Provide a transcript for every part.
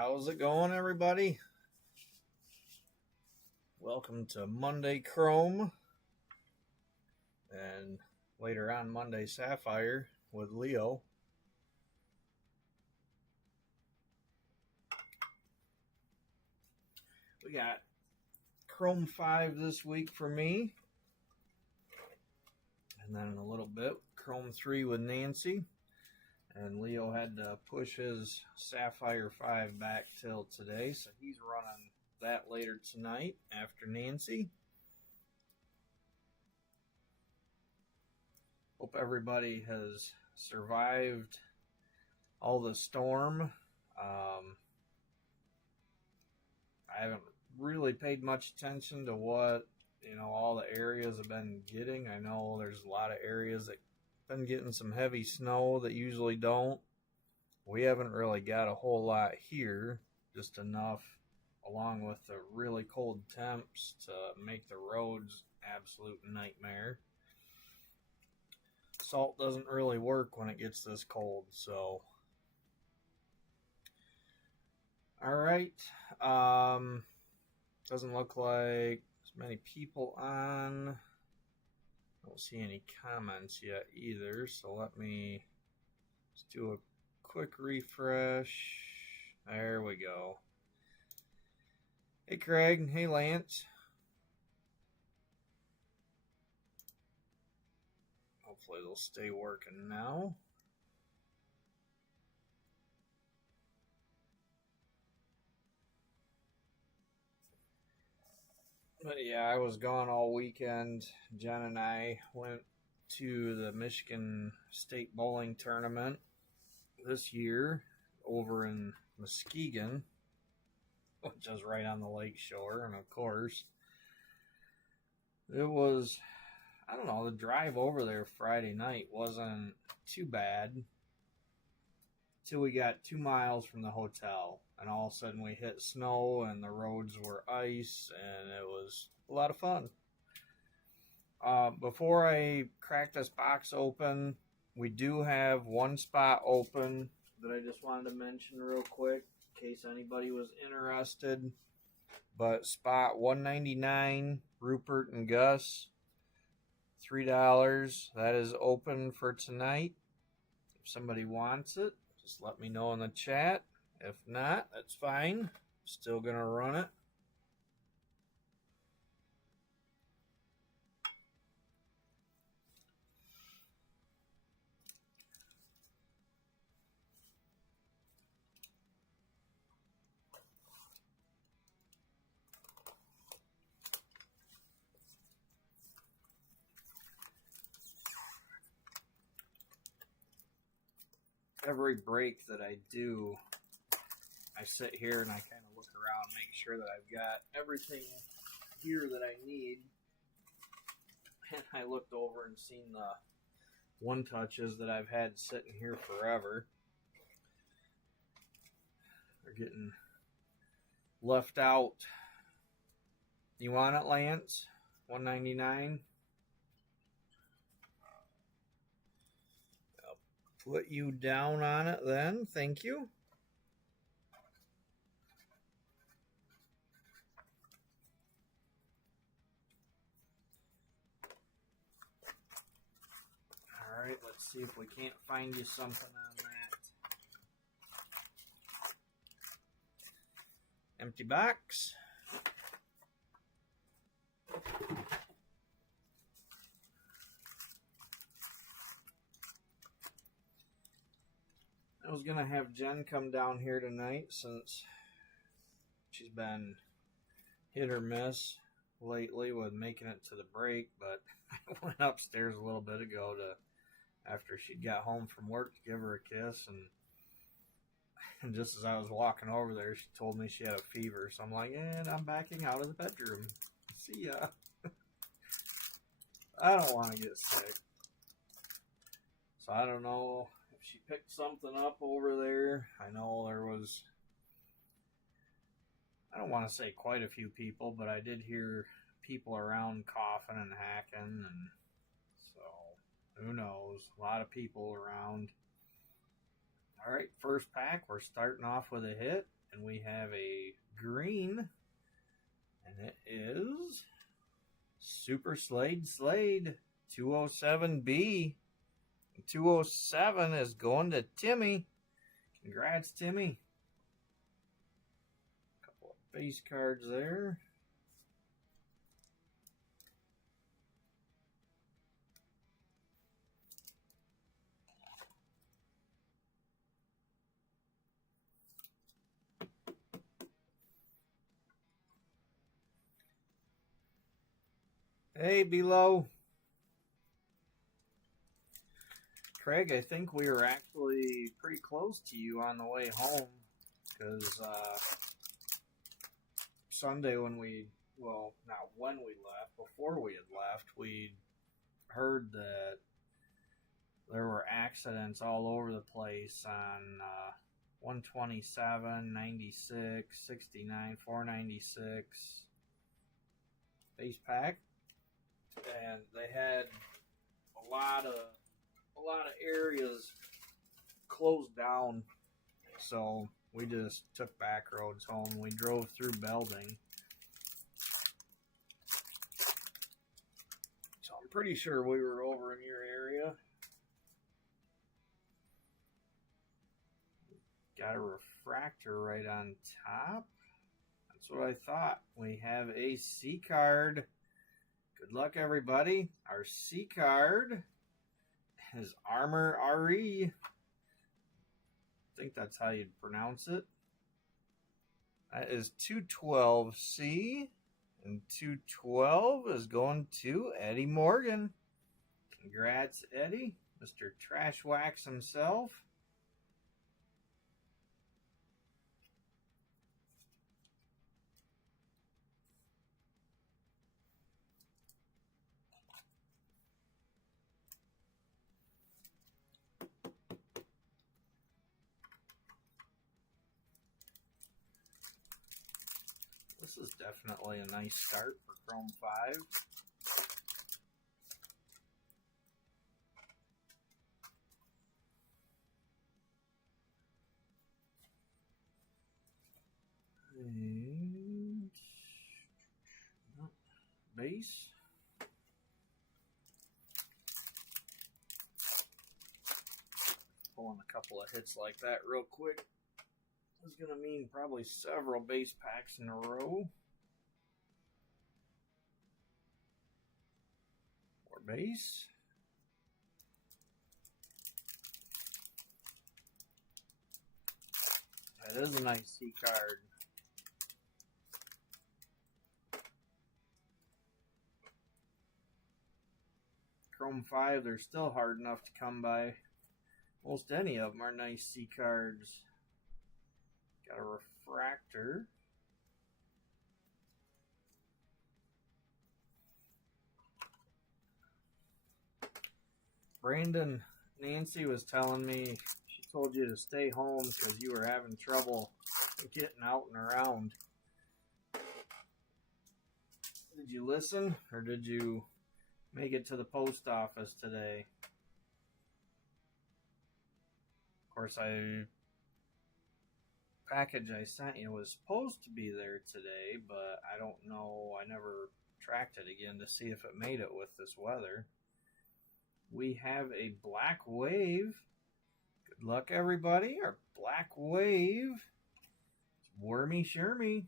How's it going, everybody? Welcome to Monday Chrome and later on Monday Sapphire with Leo. We got Chrome 5 this week for me, and then in a little bit Chrome 3 with Nancy. And Leo had to push his Sapphire 5 back till today, so he's running that later tonight after Nancy. Hope everybody has survived all the storm. I haven't really paid much attention to what all the areas have been getting. I know there's a lot of areas that been getting some heavy snow that usually don't. We haven't really got a whole lot here, just enough along with the really cold temps to make the roads absolute nightmare. Salt doesn't really work when it gets this cold, so alright. Doesn't look like as many people on. Don't see any comments yet either, so let me just do a quick refresh. There we go. Hey Craig, hey Lance. Hopefully they'll stay working now. But yeah, I was gone all weekend. Jen and I went to the Michigan State Bowling Tournament this year over in Muskegon, which is right on the lake shore. And of course, it was, I don't know, the drive over there Friday night wasn't too bad till we got 2 miles from the hotel. And all of a sudden we hit snow and the roads were ice, and it was a lot of fun. Before I crack this box open, we do have one spot open that I just wanted to mention real quick in case anybody was interested. But spot 199, Rupert and Gus, $3. That is open for tonight. If somebody wants it, just let me know in the chat. If not, that's fine. Still gonna run it. Every break that I do, I sit here and I kind of look around, make sure that I've got everything here that I need. And I looked over and seen the one touches that I've had sitting here forever. They're getting left out. You want it, Lance? $1.99. I'll put you down on it then. Thank you. Alright, let's see if we can't find you something on that. Empty box. I was going to have Jen come down here tonight since she's been hit or miss lately with making it to the break, but I went upstairs a little bit ago after she got home from work to give her a kiss, and just as I was walking over there, she told me she had a fever, so I'm like, and I'm backing out of the bedroom. See ya. I don't want to get sick. So I don't know if she picked something up over there. I know there was, I don't want to say quite a few people, but I did hear people around coughing and hacking, and so who knows? A lot of people around. All right, first pack, we're starting off with a hit. and we have a green, and it is Super Slade 207B. 207 is going to Timmy. Congrats, Timmy. Couple of base cards there. Hey, below. Craig, I think we were actually pretty close to you on the way home, because Sunday when we, well, not when we left, before we had left, we heard that there were accidents all over the place on 127, 96, 69, 496 base pack, and they had a lot of areas closed down, so we just took back roads home. We drove through Belding, so I'm pretty sure we were over in your area. Got a refractor right on top. That's what I thought. We have a C card. Good luck, everybody. Our C card is Armor RE. I think that's how you'd pronounce it. That is 212C, and 212 is going to Eddie Morgan. Congrats, Eddie, Mr. Trash Wax himself. This is definitely a nice start for Chrome 5. And base. Pulling a couple of hits like that real quick is going to mean probably several base packs in a row. Or base. That is a nice C card. Chrome 5, they're still hard enough to come by. Most any of them are nice C cards. Got a refractor. Brandon, Nancy was telling me she told you to stay home because you were having trouble getting out and around. Did you listen, or did you make it to the post office today? Of course, package I sent you was supposed to be there today, but I don't know. I never tracked it again to see if it made it with this weather. We have a Black Wave. Good luck, everybody. Our Black Wave. It's Wormy Shermy.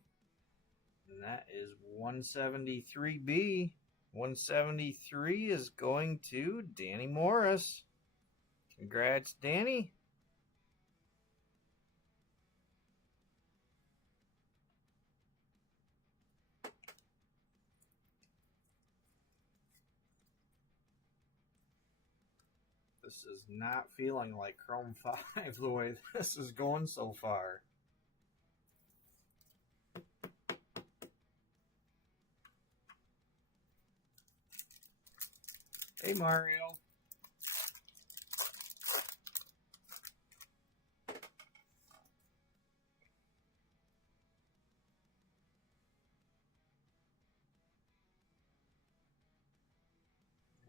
And that is 173B. 173 is going to Danny Morris. Congrats, Danny. This is not feeling like Chrome 5 the way this is going so far. Hey, Mario.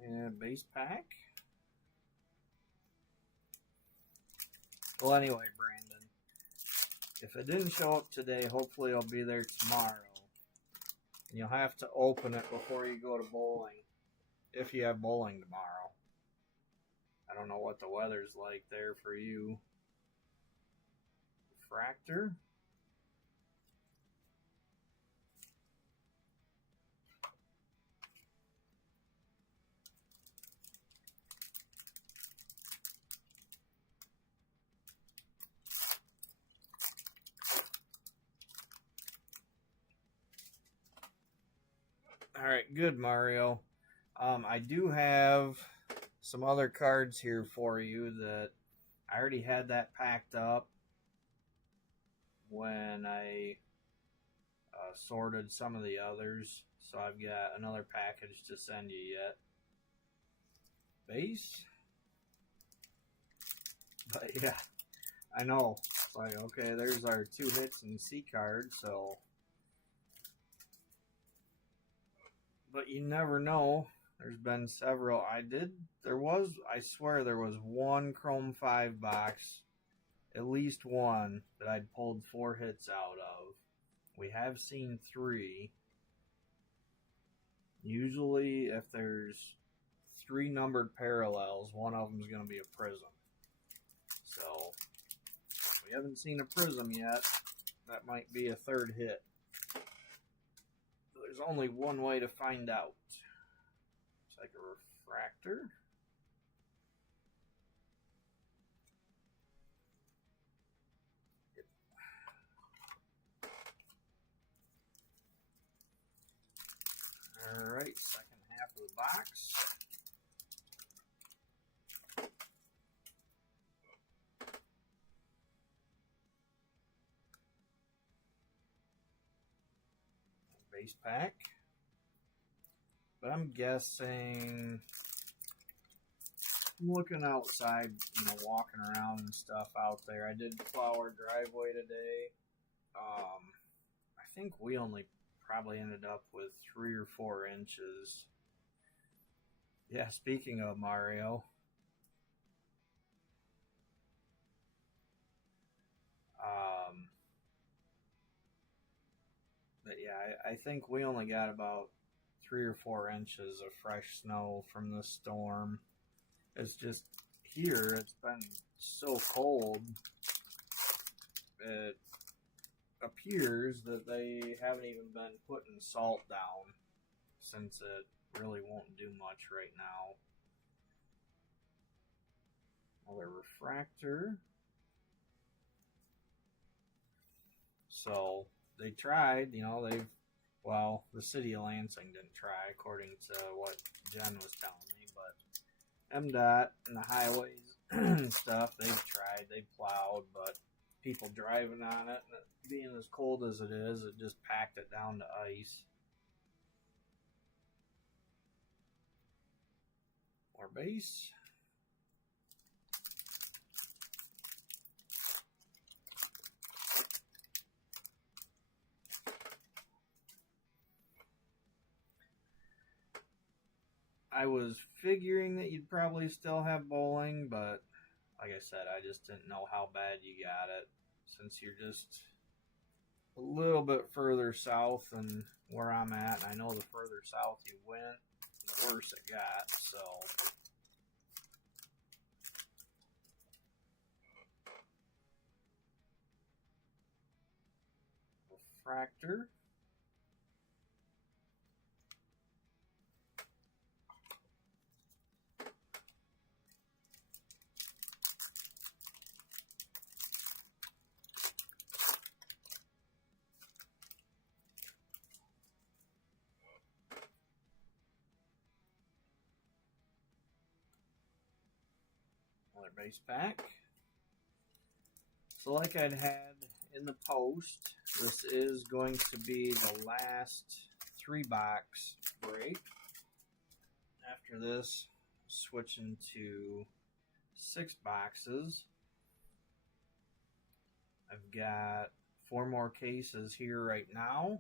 And base pack. Well, anyway, Brandon, If it didn't show up today, hopefully it'll be there tomorrow. And you'll have to open it before you go to bowling, if you have bowling tomorrow. I don't know what the weather's like there for you. Refractor. All right, good, Mario. I do have some other cards here for you that I already had that packed up when I sorted some of the others. So I've got another package to send you yet. Base. But yeah, I know. It's like, okay, there's our 2 hits and C card, so. But you never know. There's been several. I swear there was one Chrome 5 box, at least one, that I'd pulled 4 hits out of. We have seen 3. Usually, if there's 3 numbered parallels, one of them is going to be a prism. So, we haven't seen a prism yet. That might be a 3rd hit. There's only one way to find out. It's like a refractor. Yep. Alright, second half of the box. Base pack. But I'm guessing, I'm looking outside, walking around and stuff out there. I did plow our driveway today. I think we only probably ended up with 3 or 4 inches. Yeah, speaking of Mario. But yeah, I think we only got about 3 or 4 inches of fresh snow from the storm. It's just here, it's been so cold. It appears that they haven't even been putting salt down, since it really won't do much right now. Another refractor. So they tried, the city of Lansing didn't try, according to what Jen was telling me, but MDOT and the highways and stuff, they've tried, they plowed, but people driving on it, and it being as cold as it is, it just packed it down to ice. More base. I was figuring that you'd probably still have bowling, but like I said, I just didn't know how bad you got it, since you're just a little bit further south than where I'm at, and I know the further south you went, the worse it got, so. Refractor. Another base pack. So like I'd had in the post, this is going to be the last 3-box break. After this, switching to 6 boxes. I've got 4 more cases here right now.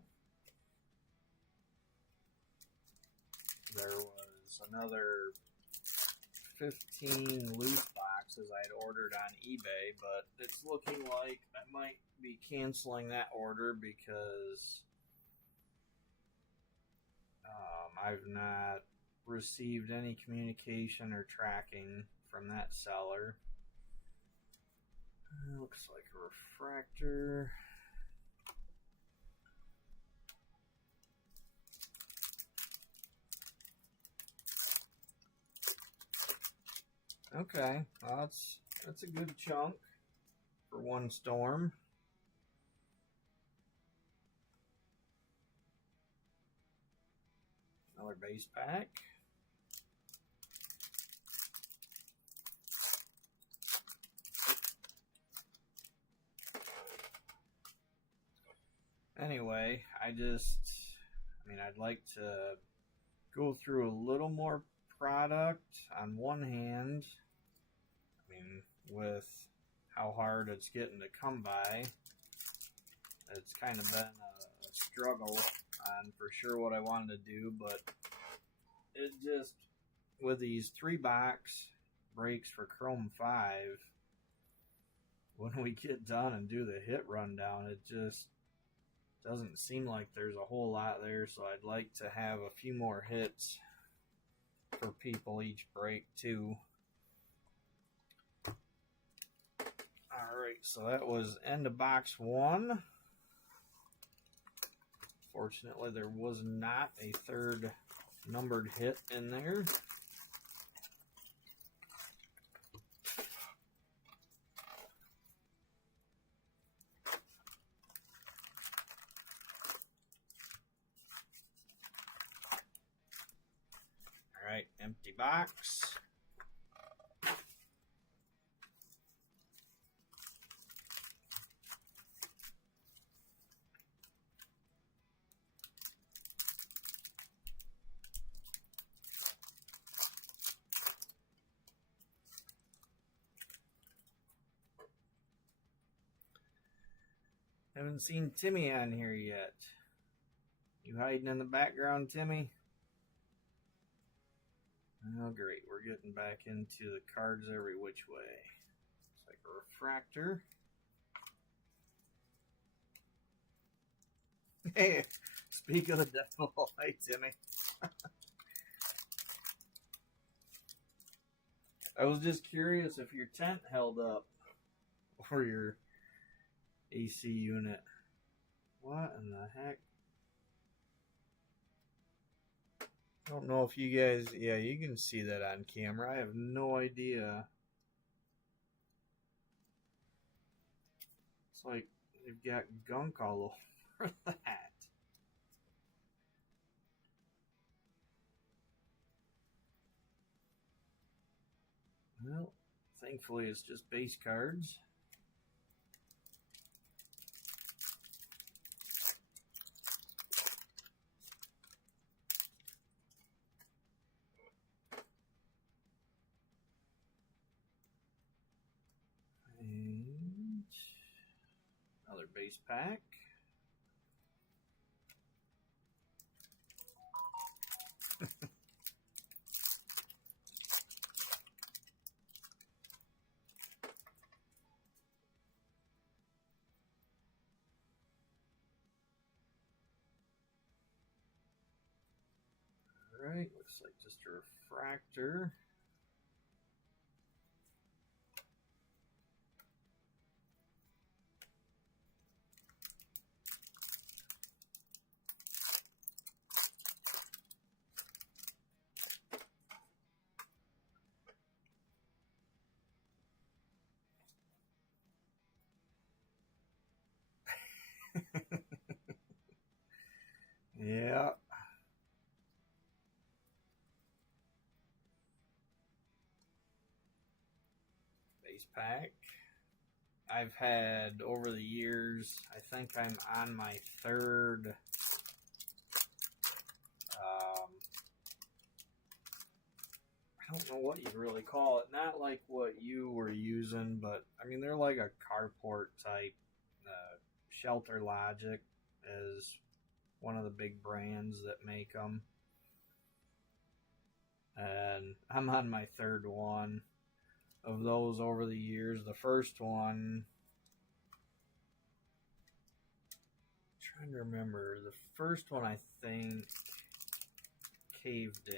There was another 15 loose boxes I'd ordered on eBay, but it's looking like I might be canceling that order because I've not received any communication or tracking from that seller. Looks like a refractor. Okay, well, that's a good chunk for one storm. Another base pack. Anyway, I'd like to go through a little more product on one hand. With how hard it's getting to come by, it's kind of been a struggle on for sure what I wanted to do, but it just, with these 3-box breaks for Chrome 5, when we get done and do the hit rundown, it just doesn't seem like there's a whole lot there, so I'd like to have a few more hits for people each break too. Alright, so that was end of box 1. Fortunately, there was not a third numbered hit in there. Alright, empty box. Haven't seen Timmy on here yet. You hiding in the background, Timmy? Oh, great. We're getting back into the cards every which way. It's like a refractor. Hey, speak of the devil. Hi, Timmy. I was just curious if your tent held up or your AC unit. What in the heck? I don't know if you guys, yeah, you can see that on camera. I have no idea. It's like they've got gunk all over that. Well, thankfully it's just base cards. And another base pack. Alright, looks like just a refractor. Yeah. Base pack. I've had over the years, I think I'm on my third I don't know what you really call it. Not like what you were using, but I mean they're like a carport type. Shelter Logic is one of the big brands that make them, and I'm on my third one of those over the years. The first one trying to remember. The first one, I think, caved in.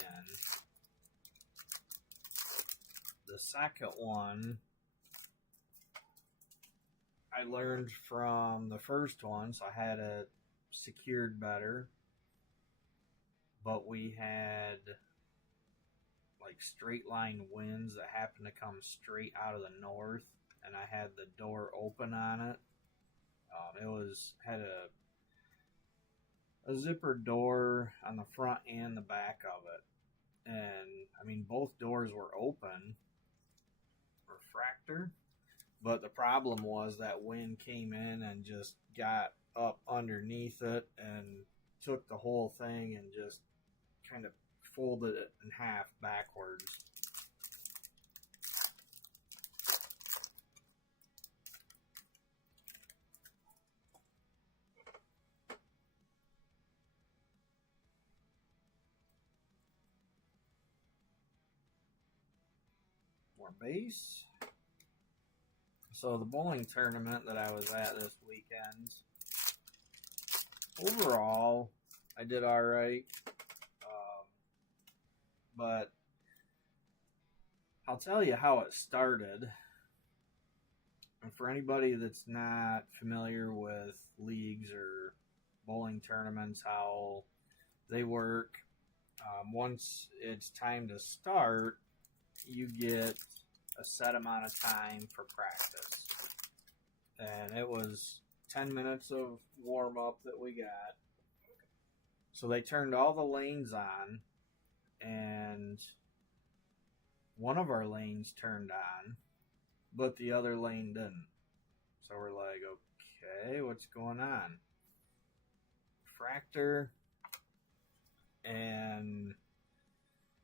The second one, I learned from the first one, so I had it secured better. But we had like straight line winds that happened to come straight out of the north, and I had the door open on it. It had a zipper door on the front and the back of it, and I mean both doors were open, refractor, but the problem was that wind came in and just got up underneath it and took the whole thing and just kind of folded it in half backwards. More base. So the bowling tournament that I was at this weekend, overall, I did all right. But I'll tell you how it started. And for anybody that's not familiar with leagues or bowling tournaments, how they work, once it's time to start, you get a set amount of time for practice. And it was 10 minutes of warm-up that we got. So they turned all the lanes on, and one of our lanes turned on, but the other lane didn't. So we're like, okay, what's going on? Fractor, and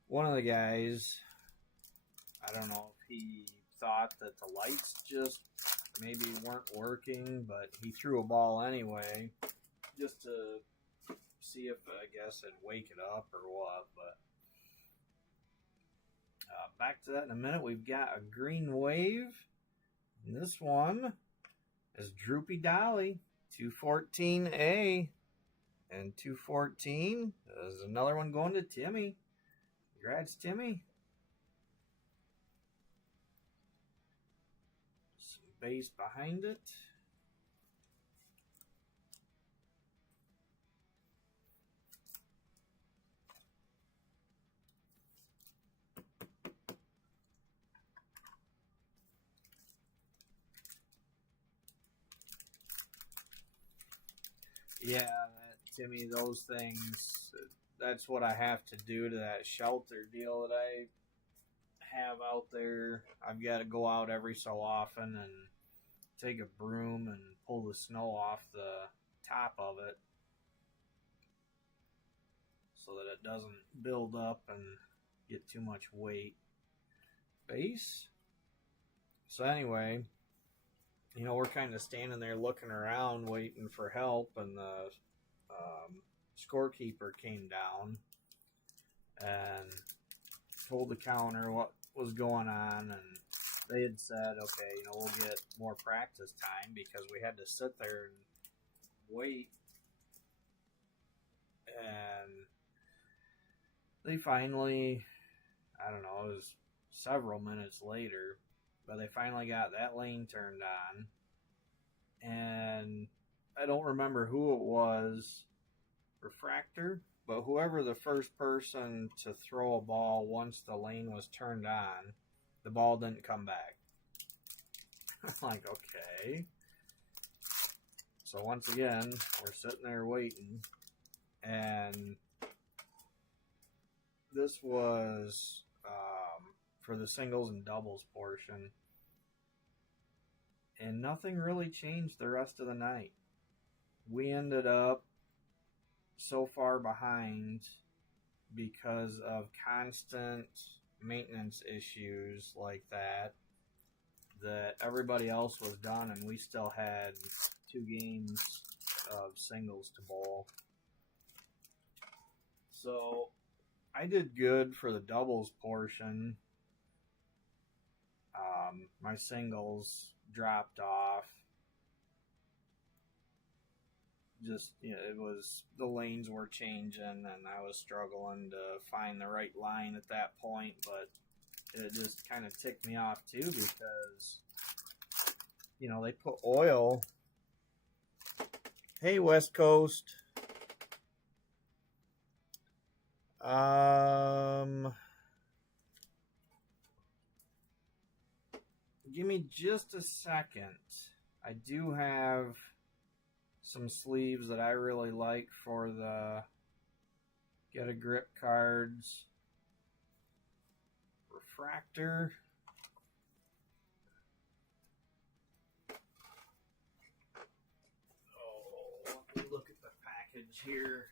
one of the guys, I don't know if he thought that the lights just maybe weren't working, but he threw a ball anyway, just to see if, I guess, it'd wake it up or what, but back to that in a minute. We've got a green wave. And this one is Droopy Dolly, 214A. And 214 is another one going to Timmy. Congrats, Timmy. Some base behind it. Yeah, Timmy, those things, that's what I have to do to that shelter deal that I have out there. I've got to go out every so often and take a broom and pull the snow off the top of it so that it doesn't build up and get too much weight. Base. So anyway, you know, we're kind of standing there looking around waiting for help, and the scorekeeper came down and told the counter what was going on, and they had said, okay, you know, we'll get more practice time because we had to sit there and wait. And they finally, I don't know, it was several minutes later, but they finally got that lane turned on. And I don't remember who it was, refractor, but whoever the first person to throw a ball once the lane was turned on, the ball didn't come back. I'm like, okay. So once again, we're sitting there waiting, and this was for the singles and doubles portion, and nothing really changed the rest of the night. We ended up so far behind because of constant maintenance issues like that everybody else was done, and we still had 2 games of singles to bowl. So I did good for the doubles portion. My singles dropped off, just, you know, it was, the lanes were changing and I was struggling to find the right line at that point, but it just kind of ticked me off too because, you know, they put oil. Hey, West Coast. Give me just a second. I do have some sleeves that I really like for the Get a Grip cards. Refractor. Oh, let me look at the package here.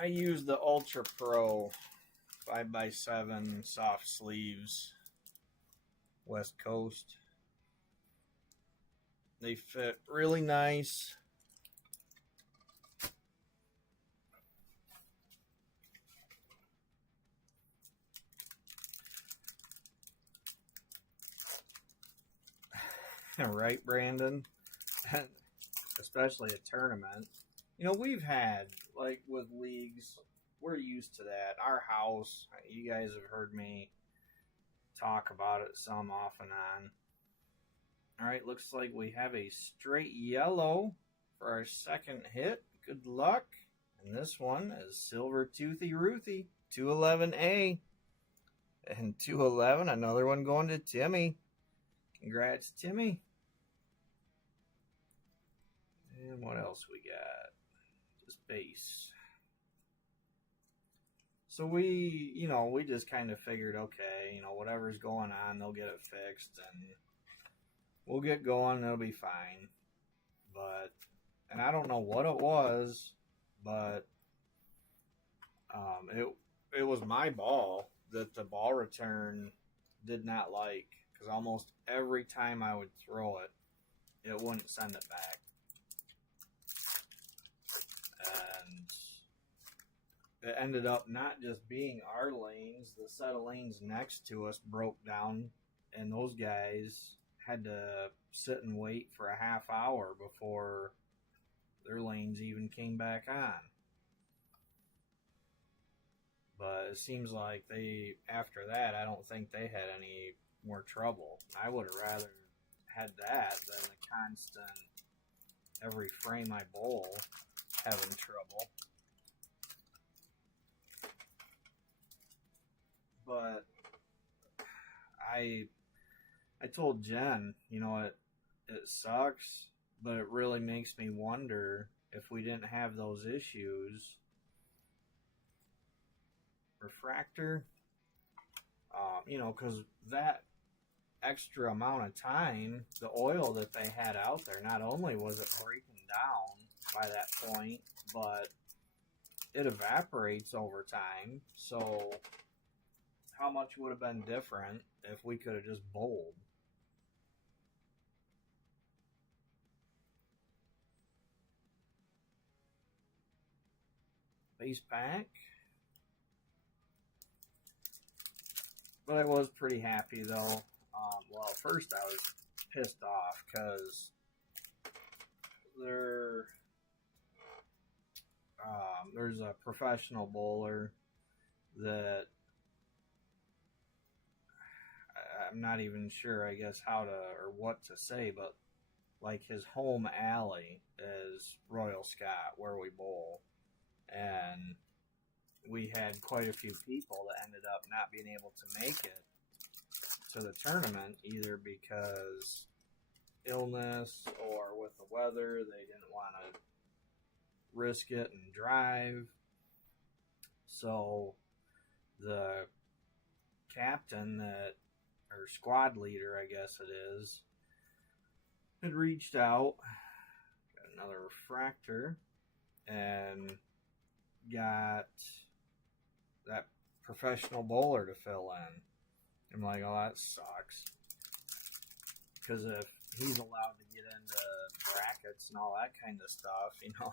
I use the Ultra Pro 5x7 soft sleeves, West Coast. They fit really nice. Right, Brandon? Especially a tournament. You know, we've had, like, with leagues, we're used to that. Our house, you guys have heard me talk about it some off and on. All right, looks like we have a straight yellow for our second hit. Good luck. And this one is Silver Toothy Ruthie, 211A. And 211, another one going to Timmy. Congrats, Timmy. And what else we got? Just base. So we just kind of figured, okay, you know, whatever's going on, they'll get it fixed and we'll get going, it'll be fine. But, and I don't know what it was, but it was my ball that the ball return did not like, because almost every time I would throw it, it wouldn't send it back. And it ended up not just being our lanes, the set of lanes next to us broke down, and those guys had to sit and wait for a half hour before their lanes even came back on. But it seems like after that, I don't think they had any more trouble. I would have rather had that than the constant, every frame I bowl, having trouble. But I told Jen, you know, it sucks, but it really makes me wonder if we didn't have those issues. Refractor, you know, because that extra amount of time, the oil that they had out there, not only was it breaking down by that point, but it evaporates over time. So how much would have been different if we could have just bowled? Base pack. But I was pretty happy though. Well, at first I was pissed off because there's a professional bowler that I'm not even sure, I guess, how to or what to say, but like his home alley is Royal Scott, where we bowl, and we had quite a few people that ended up not being able to make it to the tournament, either because illness or with the weather, they didn't want to risk it and drive. So the captain or squad leader, I guess it is, had reached out, got another refractor, and got that professional bowler to fill in. I'm like, oh, that sucks. Because if he's allowed to get into brackets and all that kind of stuff, you know,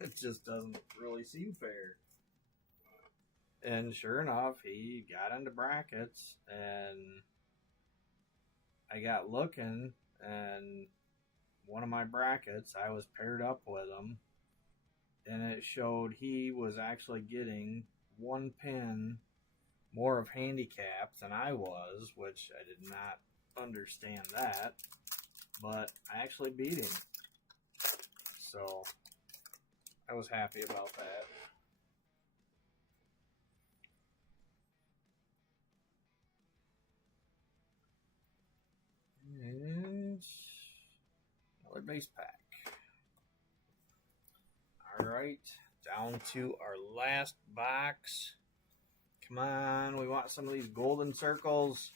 it just doesn't really seem fair. And sure enough, he got into brackets, and I got looking, and one of my brackets, I was paired up with him, and it showed he was actually getting one pin more of handicap than I was, which I did not understand that, but I actually beat him. So I was happy about that. And another base pack. All right, down to our last box. Come on, we want some of these golden circles.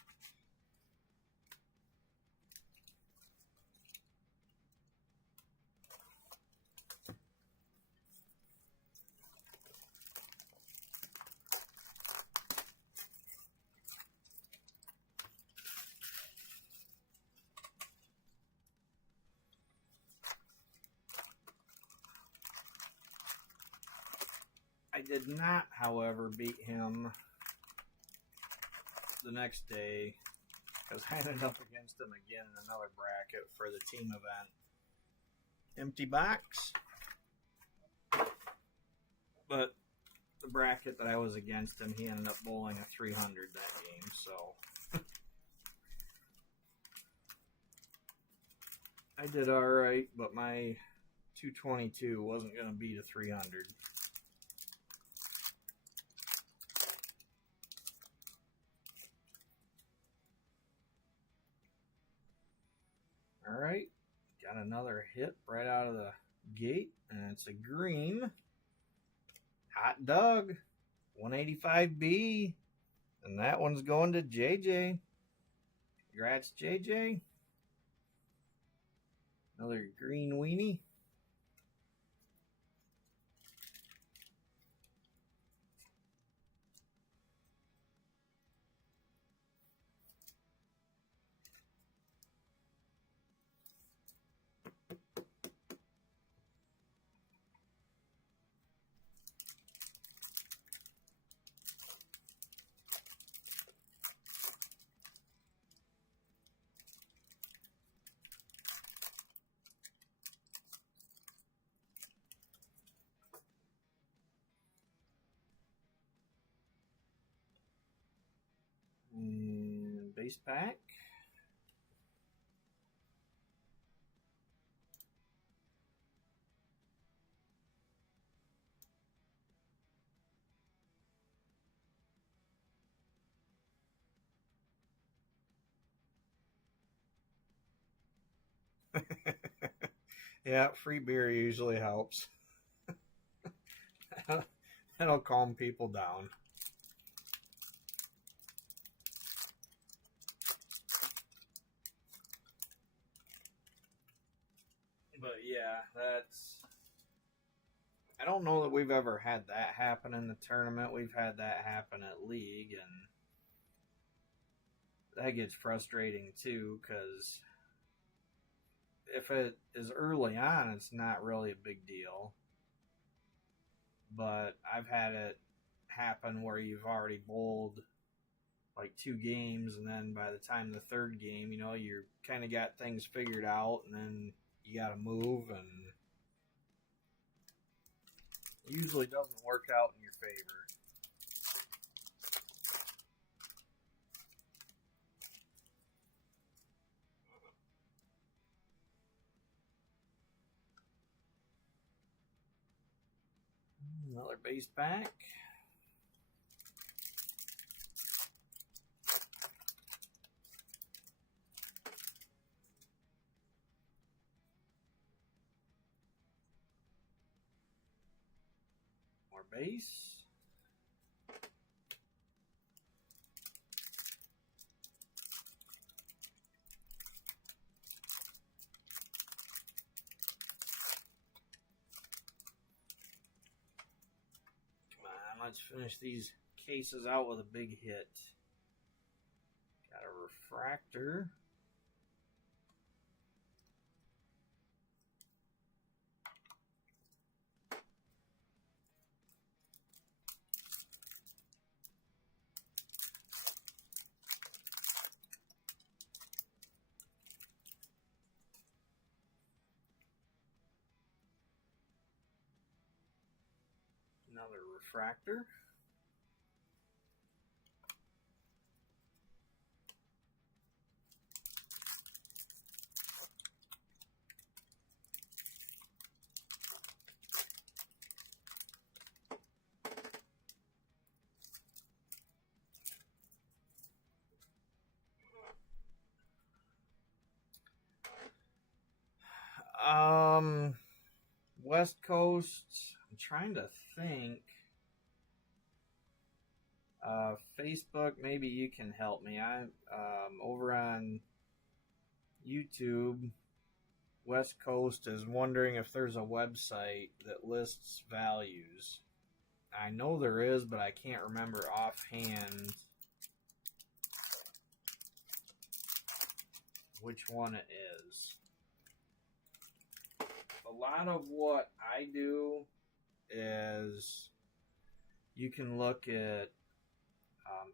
I did not, however, beat him the next day because I ended up against him again in another bracket for the team event. Empty box. But the bracket that I was against him, he ended up bowling a 300 that game, so I did alright, but my 222 wasn't going to beat a 300. Alright, got another hit right out of the gate, and it's a green Hot Dog 185B, and that one's going to JJ. Congrats, JJ. Another green weenie. And base pack. Yeah, free beer usually helps. That'll calm people down. But yeah, I don't know that we've ever had that happen in the tournament. We've had that happen at league, and that gets frustrating too, because if it is early on, it's not really a big deal. But I've had it happen where you've already bowled like 2 games, and then by the time the third game, you kind of got things figured out, and then you got to move, and it usually doesn't work out in your favor. Another base pack. More base. Let's finish these cases out with a big hit. Got a refractor. refractor. West Coast, I'm trying to think. Facebook, maybe you can help me. I'm over on YouTube. West Coast is wondering if there's a website that lists values. I know there is, but I can't remember offhand which one it is. A lot of what I do is you can look at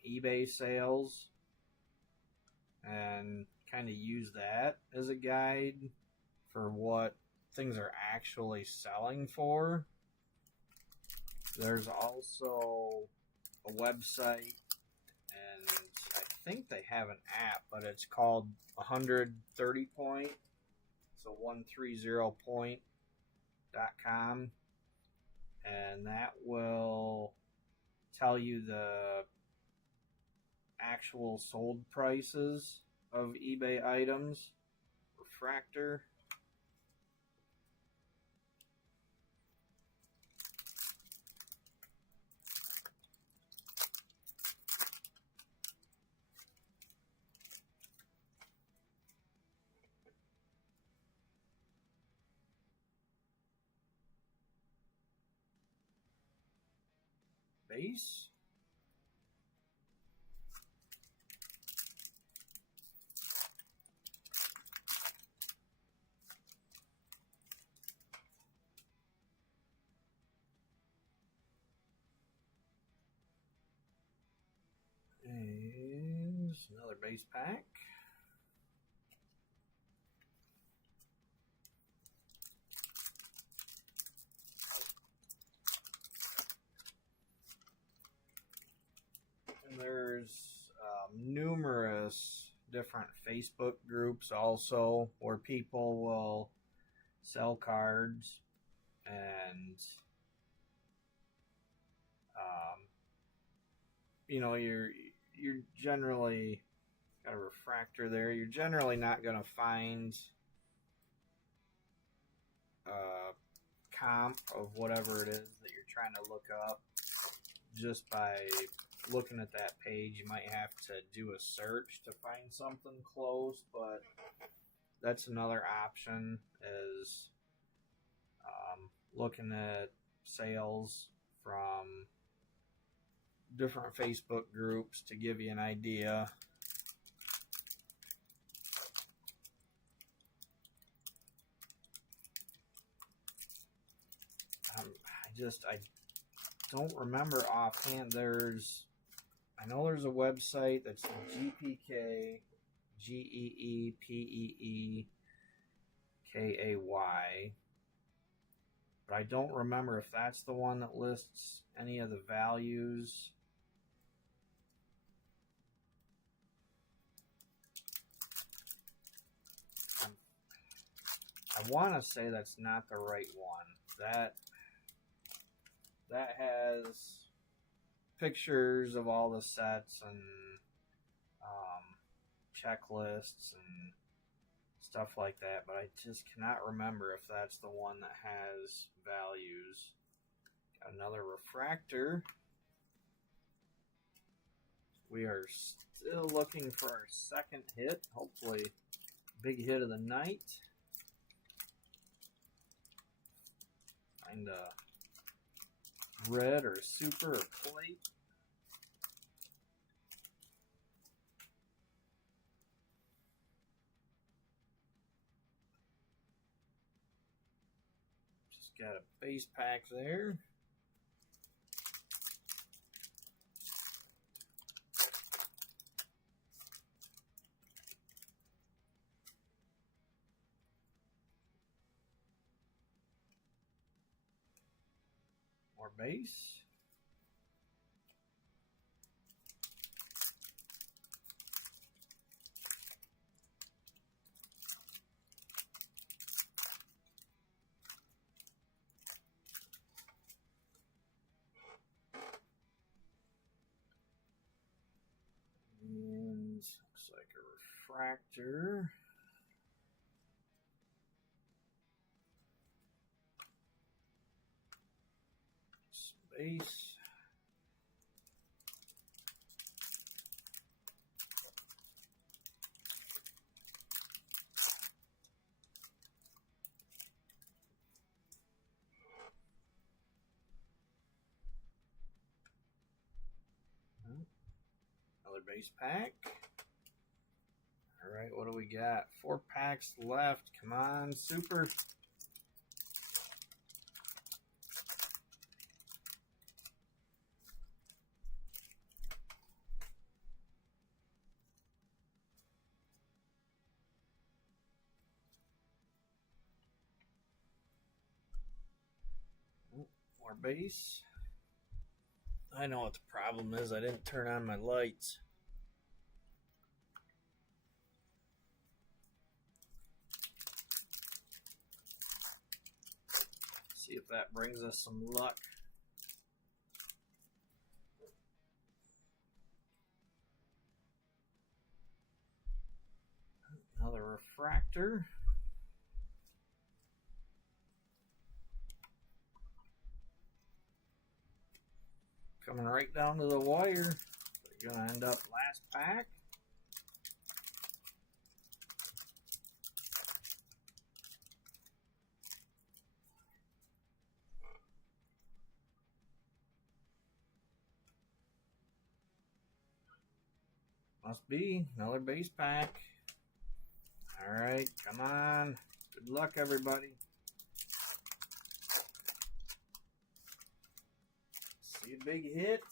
eBay sales and kind of use that as a guide for what things are actually selling for. There's also a website, and I think they have an app, but it's called 130 Point. So 130point.com, and that will tell you the actual sold prices of eBay items. Refractor. Base. And another base pack. And there's numerous different Facebook groups also where people will sell cards, and you know, you're generally got a refractor there. You're generally not going to find a comp of whatever it is that you're trying to look up just by looking at that page. You might have to do a search to find something close, but that's another option, is looking at sales from different Facebook groups to give you an idea. I don't remember offhand. I know there's a website that's GPK GEEPEEKAY, but I don't remember if that's the one that lists any of the values. I want to say that's not the right one. That has pictures of all the sets and checklists and stuff like that, but I just cannot remember if that's the one that has values. Got another refractor. We are still looking for our second hit, hopefully big hit of the night. Find a red or super or plate. Just got a base pack there. More base. refractor. Space. Another base pack. All right, what do we got? 4 packs left. Come on, super. More base. I know what the problem is. I didn't turn on my lights. See if that brings us some luck. Another refractor. Coming right down to the wire. We're going to end up last pack. Must be another base pack. All right, come on. Good luck, everybody. See a big hit.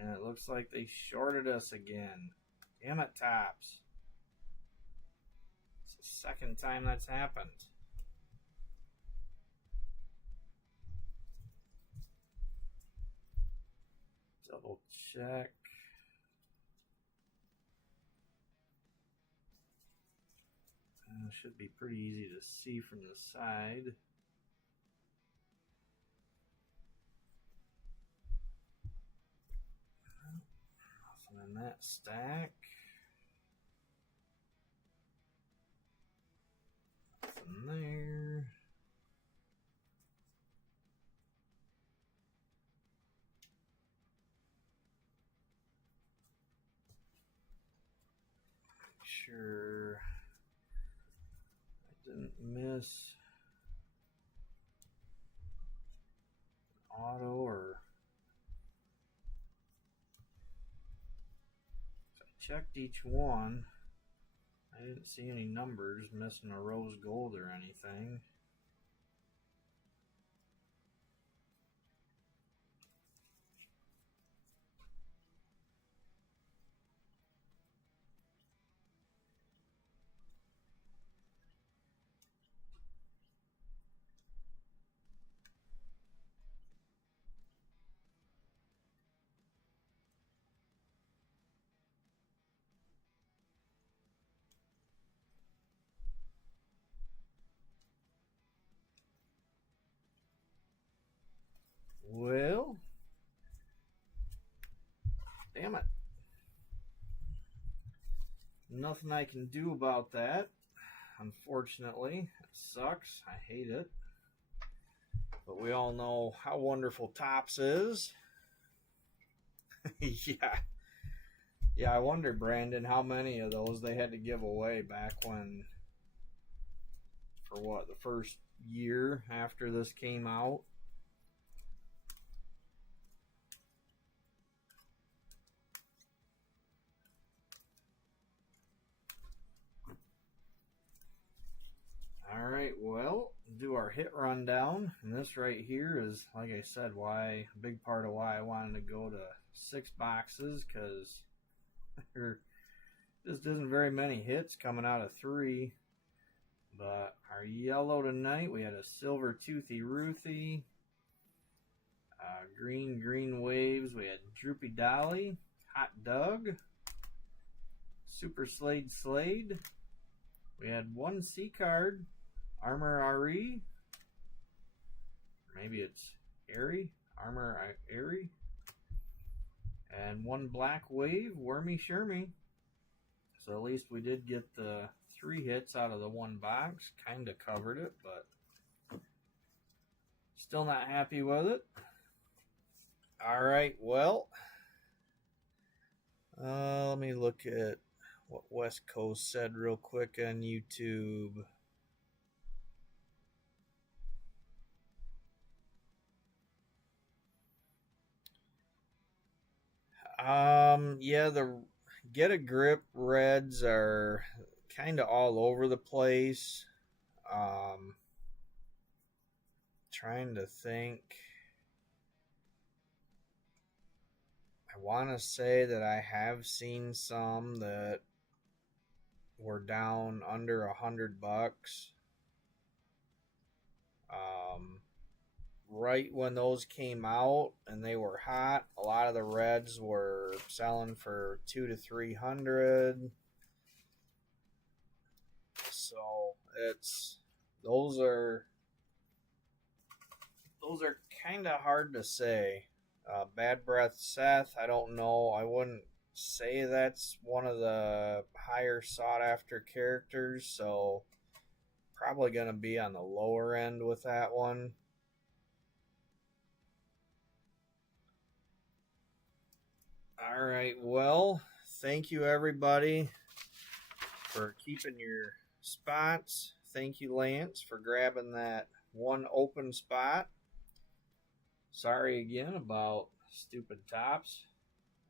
And it looks like they shorted us again. Damn it, Tops. It's the second time that's happened. Double check. Should be pretty easy to see from the side. Nothing in that stack. Nothing there. Make sure I didn't miss an auto or I checked each one. I didn't see any numbers, missing a rose gold or anything. Well, damn it. Nothing I can do about that, unfortunately. It sucks. I hate it. But we all know how wonderful Tops is. Yeah. Yeah, I wonder, Brandon, how many of those they had to give away back when, for what, the first year after this came out? All right, well, do our hit rundown. And this right here is, like I said, why a big part of why I wanted to go to 6 boxes, because there just isn't very many hits coming out of 3. But our yellow tonight, we had a silver Toothy Ruthie, green waves. We had Droopy Dolly, Hot Doug, Super Slade. We had 1 C card, Armor RE. Maybe it's Airy, Armor Airy. and one black wave, wormy shirmy. So at least we did get the 3 hits out of the one box. Kind of covered it, but still not happy with it. All right, well, let me look at what West Coast said real quick on YouTube. Yeah, the Get a Grip Reds are kind of all over the place. Trying to think. I want to say that I have seen some that were down under $100. Right when those came out and they were hot, a lot of the reds were selling for 200 to 300. So those are kind of hard to say. Bad Breath Seth, I don't know. I wouldn't say that's one of the higher sought after characters, so probably going to be on the lower end with that one. All right, well, thank you everybody for keeping your spots. Thank you, Lance, for grabbing that one open spot. Sorry again about stupid tops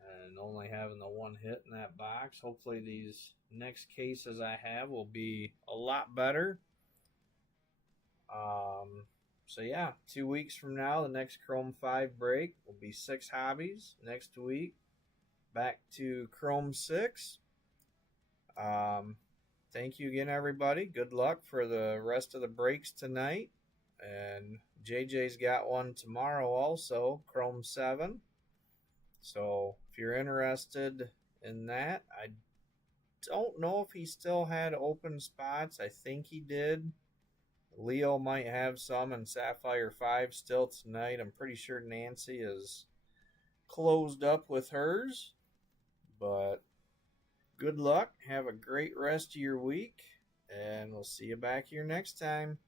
and only having the one hit in that box. Hopefully these next cases I have will be a lot better. So yeah, 2 weeks from now, the next Chrome 5 break will be 6 hobbies. Next week, back to Chrome 6. Thank you again, everybody. Good luck for the rest of the breaks tonight. And JJ's got one tomorrow also, Chrome 7. So if you're interested in that, I don't know if he still had open spots. I think he did. Leo might have some in Sapphire 5 still tonight. I'm pretty sure Nancy is closed up with hers. But good luck. Have a great rest of your week. And we'll see you back here next time.